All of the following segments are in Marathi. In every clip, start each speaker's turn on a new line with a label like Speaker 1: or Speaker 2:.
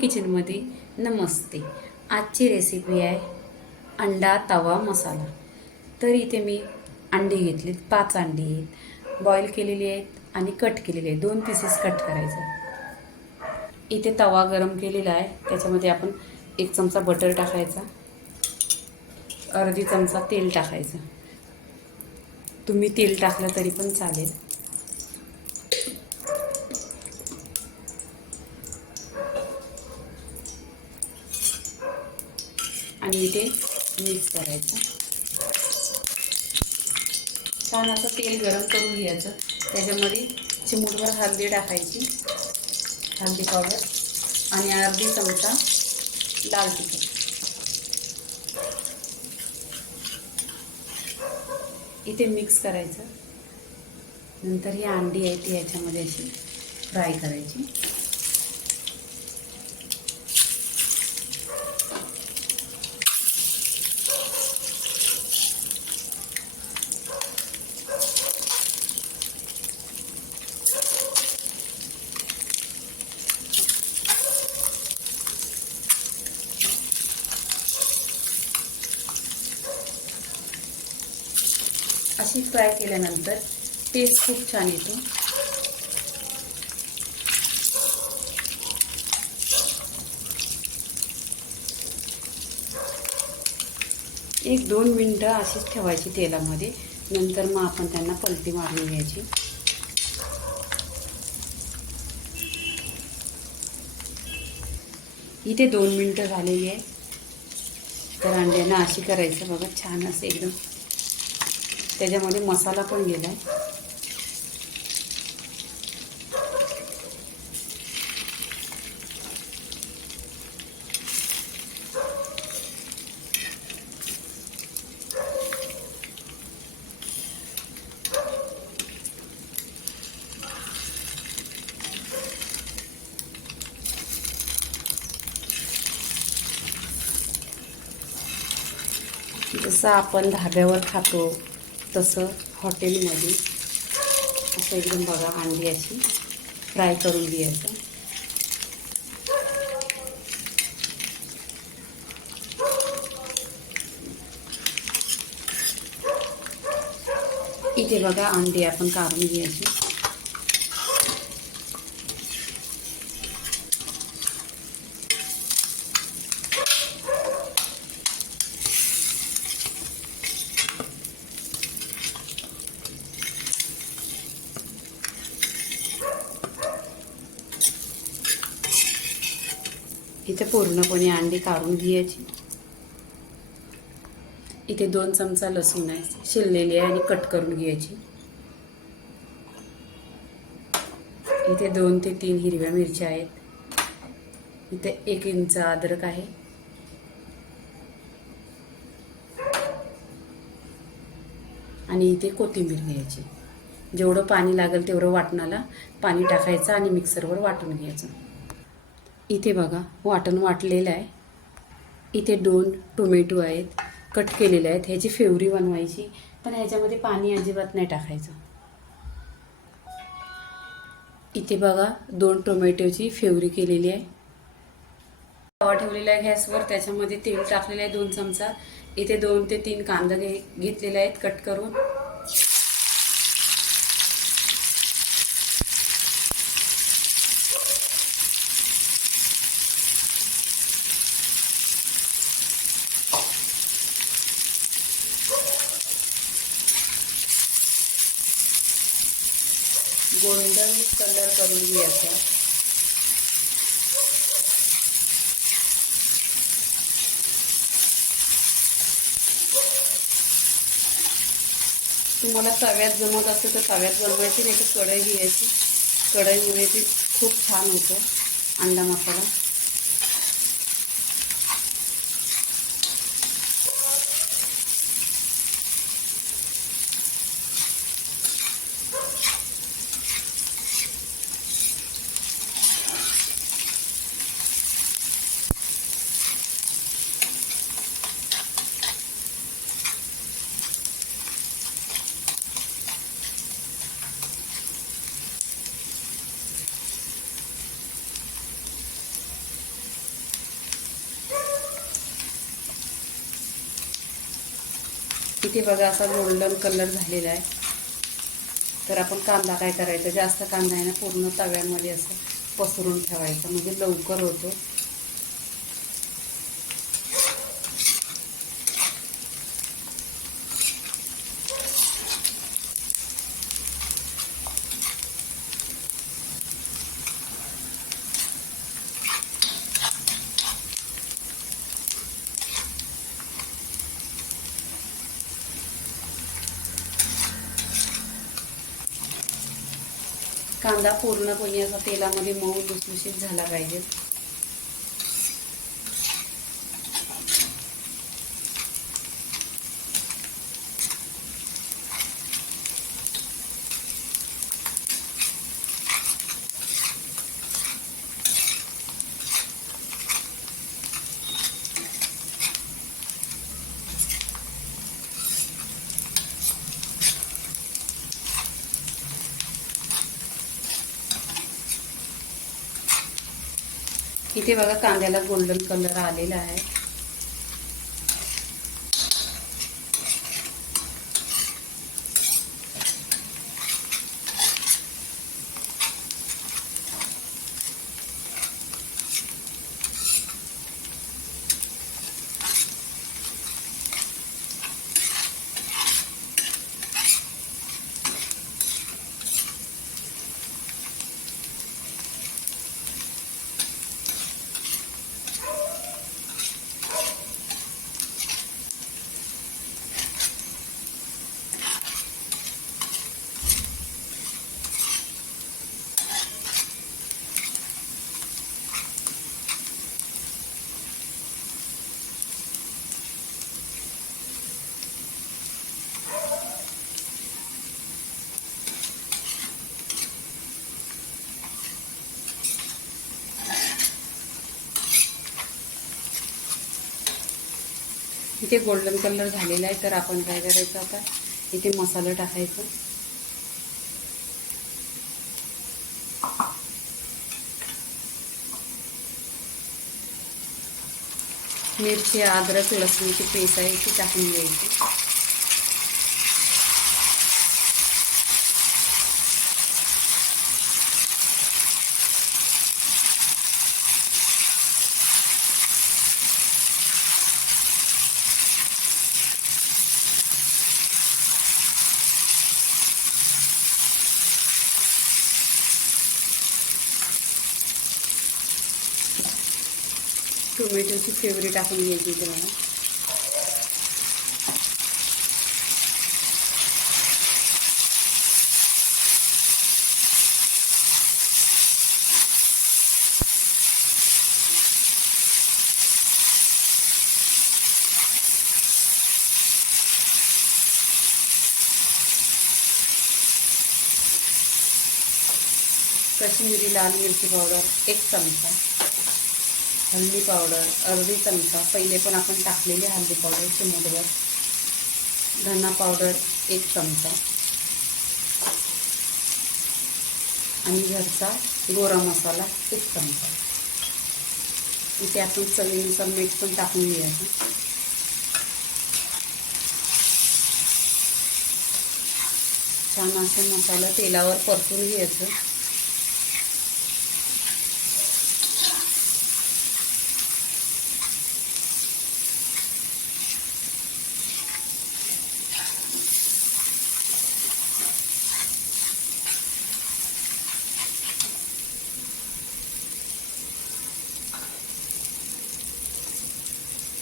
Speaker 1: किचनमध्ये नमस्ते. आजची रेसिपी आहे अंडा तवा मसाला. तर इथे मी अंडी घेतलीत पाच अंडी आहेत. बॉईल केलेली आहेत आणि कट केलेली आहेत. दोन पीसेस कट करायचं इथे तवा गरम केलेला आहे. त्याच्यामध्ये आपण एक चमचा बटर टाकायचा. अर्धी चमचा तेल टाकायचं. तुम्ही तेल टाकलं तरी पण चालेल. आणि इथे मिक्स करायचं. छान असं तेल गरम करून घ्यायचं. त्याच्यामध्ये चिमूटभर हळदी टाकायची हळदी पावडर आणि अर्धी चमचा लाल तिखट. इथे मिक्स करायचं. नंतर ही अंडी आहे ती याच्यामध्ये अशी फ्राय करायची. अशी फ्राय केल्यानंतर टेस्ट खूप छान येतो. एक दोन मिनटं अशीच ठेवायची तेलामध्ये नंतर मग आपण त्यांना पलटी मारून घ्यायची. इथे दोन मिनटं झालेली आहे. तर अंड्यांना अशी करायचं बघा छान असं एकदम त्याच्यामध्ये मसाला पण गेला आहे जसं आपण धाब्यावर खातो तसं हॉटेलमध्ये असं एकदम बघा अंडी अशी फ्राय करून घ्यायचं. इथे बघा अंडी आपण काढून घ्यायची. इथे पूर्णपणे अंडी काढून घ्यायची. इथे दोन चमचा लसूण आहे शिललेली आहे आणि कट करून घ्यायची. इथे दोन ते तीन हिरव्या मिरच्या आहेत. इथे एक इंच अद्रक आहे. आणि इथे कोथिंबीर घ्यायची. जेवढं पाणी लागेल तेवढं वाटणाला पाणी टाकायचं आणि मिक्सरवर वाटून घ्यायचं. इथे बघा वाटण वाटलेलं आहे. इथे दोन टोमॅटो आहेत कट केलेले आहेत. ह्याची फेवरी बनवायची पण ह्याच्यामध्ये पाणी अजिबात नाही टाकायचं. इथे बघा दोन टोमॅटोची फेवरी केलेली आहे. तवा ठेवलेला आहे गॅसवर त्याच्यामध्ये तेल टाकलेलं आहे दोन चमचा. इथे दोन ते तीन कांदा घे घेतलेले आहेत कट करून. गोल्डन कलर करून घ्यायचा. तुम्हाला तव्यात जमत असेल तर तव्यात बनवायची नाही तर कढई घ्यायची. कढईमुळे ती खूप छान होतो अंडा मसाला. इथे बघा असा गोल्डन कलर झालेला आहे. तर आपण कांदा काय करायचा? जास्त कांदा आहे ना पूर्ण तव्यामध्ये असं पसरून ठेवायचा. म्हणजे लवकर होतो. कांदा पूर्णपणे असा तेलामध्ये मऊ लुसलुशीत झाला पाहिजे. इथे बघा कांद्याला गोल्डन कलर आलेला आहे. इथे गोल्डन कलर झालेला आहे तर आपण काय करायचं आता? इथे मसाला टाकायचा. मिरची अद्रक लसणीची पेस्ट आहे ती टाकून घ्यायची. चॉकलेट अशी फेवरेट टाकून घ्यायची इथे मला कश्मीरी लाल मिरची पावडर एक चमचा. हल्दी पावडर अर्धी चमचा. पहिले पण आपण टाकलेली हल्दी पावडर चिमूटभर धना पावडर एक चमचा. आणि घरचा गोरा मसाला एक चमचा. इथे आपण चवीनुसार मीठ पण टाकून घ्यायचं छान असं मसाला तेलावर परतून घ्यायचं.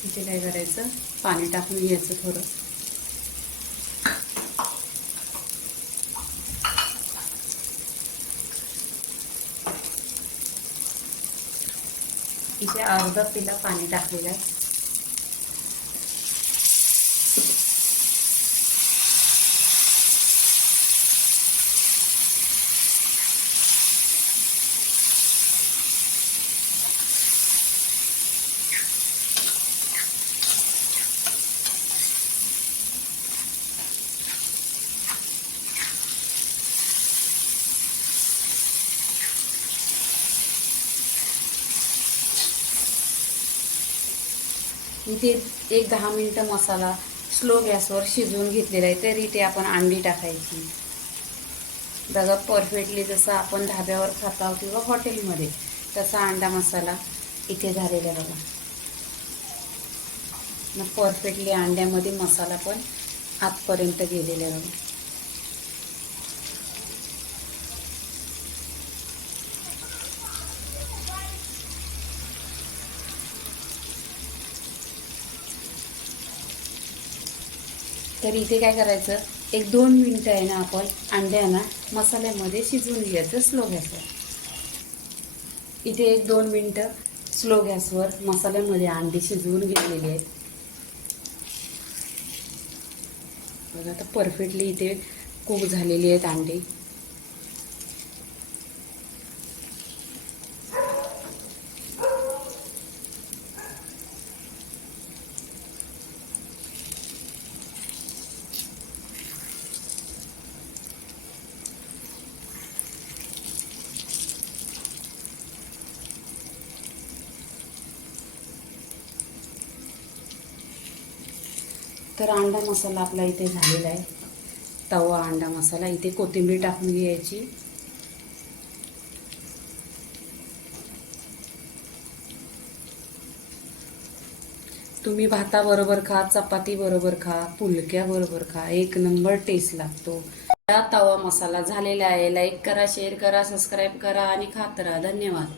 Speaker 1: इथे काय करायचं? पाणी टाकून घ्यायचं थोडं. इथे अर्धा पिला पाणी टाकलेलं आहे. इथे एक दहा मिनटं मसाला स्लो गॅसवर शिजवून घेतलेला आहे तर इथे आपण अंडी टाकायची. बघा परफेक्टली जसं आपण धाब्यावर खातो किंवा हॉटेलमध्ये तसा अंडा मसाला इथे झालेला बघा. मग परफेक्टली अंड्यामध्ये मसाला पण आतपर्यंत गेलेला बघा. तर इथे काय करायचं एक दोन मिनटं आहे ना आपण अंड्यांना मसाल्यामध्ये शिजवून घ्यायचं स्लो गॅसवर इथे एक दोन मिनटं स्लो गॅसवर मसाल्यामध्ये अंडी शिजवून घेतलेली आहेत. बघा आता परफेक्टली इथे कुक झालेली आहेत अंडी. तर अंडा मसाला आपला इथे झालेला आहे. तवा अंडा मसाला. इथे कोथिंबीर टाकून घ्यायची. तुम्ही भाताबरोबर खा चपाती बरोबर खा पुलक्या बरोबर खा. एक नंबर टेस्ट लागतो. हा तवा मसाला झालेला आहे. लाईक करा शेअर करा सबस्क्राईब करा आणि खात राहा. धन्यवाद.